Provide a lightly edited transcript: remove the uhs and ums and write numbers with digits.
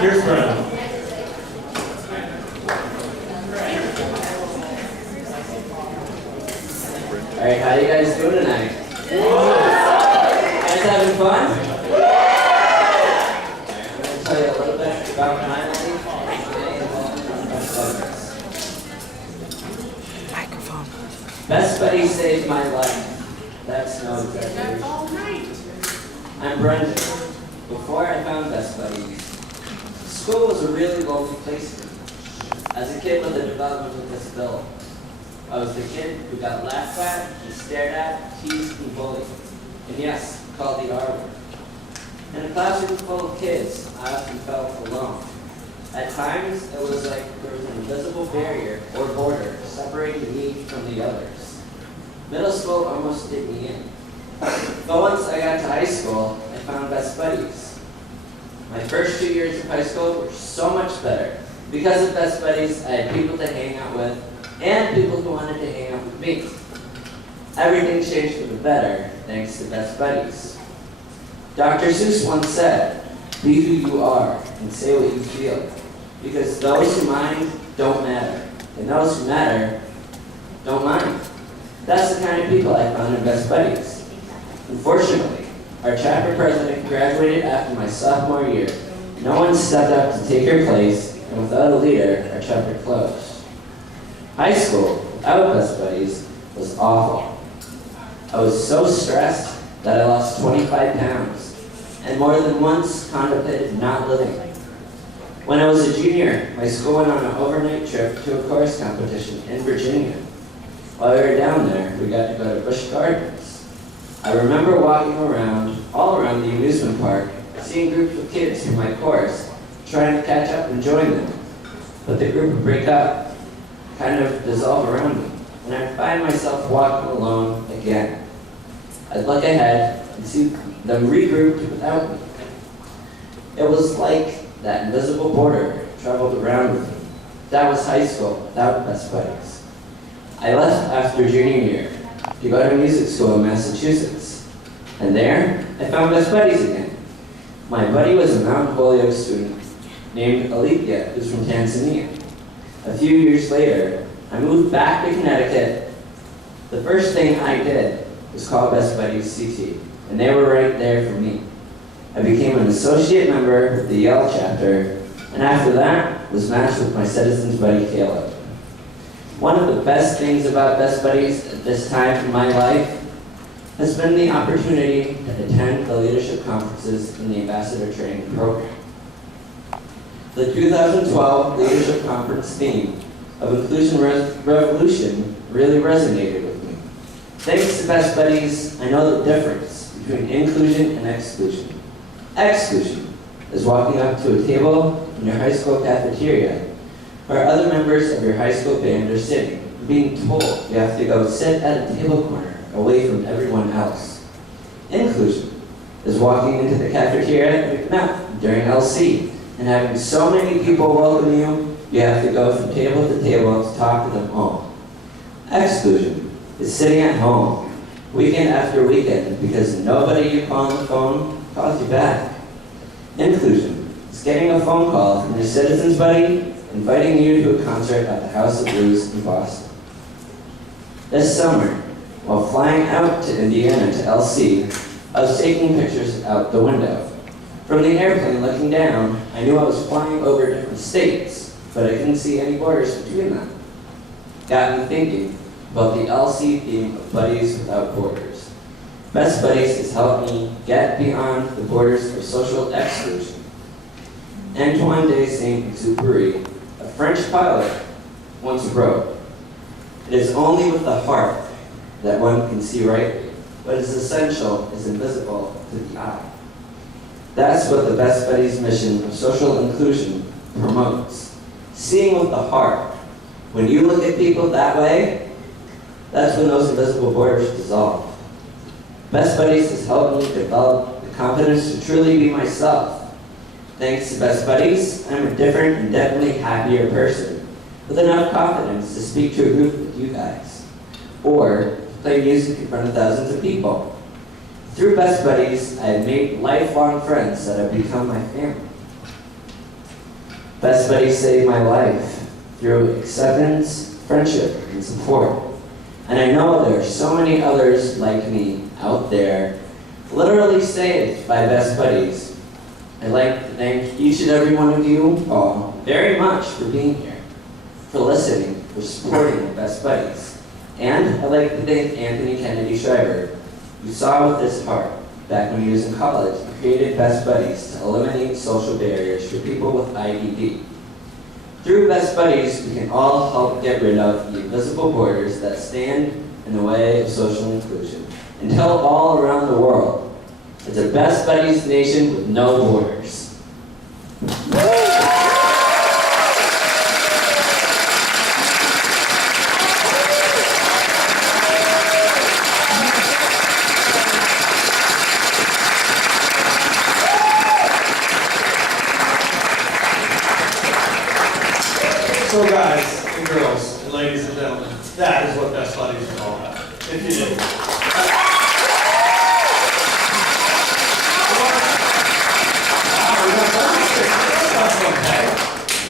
Here's Brandon. All right, how you guys doing tonight? Guys having fun? I'm going to tell you a little bit about my life. Microphone. Best buddy saved my life. That's no exaggeration. I'm Brendan. Before I found Best Buddies, school was a really lonely place for me. As a kid with a developmental disability, I was the kid who got laughed at and stared at, teased and bullied, and yes, called the R word. In a classroom full of kids, I often felt alone. At times, it was like there was an invisible barrier or border separating me from the others. Middle school almost did me in. But once I got to high school, I found Best Buddies. My first 2 years of high school were so much better. Because of Best Buddies, I had people to hang out with, and people who wanted to hang out with me. Everything changed for the better, thanks to Best Buddies. Dr. Seuss once said, "Be who you are and say what you feel, because those who mind don't matter, and those who matter don't mind." That's the kind of people I found in Best Buddies. Unfortunately, our chapter president graduated after my sophomore year. No one stepped up to take her place, and without a leader, our chapter closed. High school, without Best Buddies, was awful. I was so stressed that I lost 25 pounds, and more than once contemplated not living. When I was a junior, my school went on an overnight trip to a chorus competition in Virginia. While we were down there, we got to go to Busch Gardens. I remember walking all around the amusement park, seeing groups of kids from my course, trying to catch up and join them. But the group would break up, kind of dissolve around me, and I'd find myself walking alone again. I'd look ahead and see them regrouped without me. It was like that invisible border traveled around with me. That was high school without Best Buddies. I left after junior year to go to music school in Massachusetts, and there I found Best Buddies again. My buddy was a Mount Holyoke student named Alethea, who's from Tanzania. A few years later, I moved back to Connecticut. The first thing I did was call Best Buddies CT, and they were right there for me. I became an associate member of the Yale chapter, and after that, was matched with my Citizens buddy Caleb. One of the best things about Best Buddies at this time in my life has been the opportunity to attend the leadership conferences in the Ambassador Training Program. The 2012 Leadership Conference theme of Inclusion Revolution really resonated with me. Thanks to Best Buddies, I know the difference between inclusion and exclusion. Exclusion is walking up to a table in your high school cafeteria where other members of your high school band are sitting, being told you have to go sit at a table corner away from everyone else. Inclusion is walking into the cafeteria during LC and having so many people welcome you, you have to go from table to table to talk to them home. Exclusion is sitting at home, weekend after weekend, because nobody you call on the phone calls you back. Inclusion is getting a phone call from your Citizens buddy inviting you to a concert at the House of Blues in Boston. This summer, while flying out to Indiana to LC, I was taking pictures out the window. From the airplane looking down, I knew I was flying over different states, but I couldn't see any borders between them. Got me thinking about the LC theme of Buddies Without Borders. Best Buddies has helped me get beyond the borders of social exclusion. Antoine de Saint-Exupéry, a French pilot, once wrote, "It is only with the heart that one can see rightly. What is essential is invisible to the eye." That's what the Best Buddies mission of social inclusion promotes. Seeing with the heart. When you look at people that way, that's when those invisible borders dissolve. Best Buddies has helped me develop the confidence to truly be myself. Thanks to Best Buddies, I'm a different and definitely happier person, with enough confidence to speak to a group with you guys, or play music in front of thousands of people. Through Best Buddies, I have made lifelong friends that have become my family. Best buddies saved my life through acceptance, friendship, and support. And I know there are so many others like me out there, literally saved by best buddies. I'd like to thank each and every one of you all very much for being here, for listening, for supporting Best Buddies. And I'd like to thank Anthony Kennedy Shriver, who saw with his heart back when he was in college and created Best Buddies to eliminate social barriers for people with IDD. Through Best Buddies, we can all help get rid of the invisible borders that stand in the way of social inclusion and tell all around the world it's a Best Buddies nation with no borders. So guys and girls and ladies and gentlemen, that is what Best Buddies is all about. If you didn't.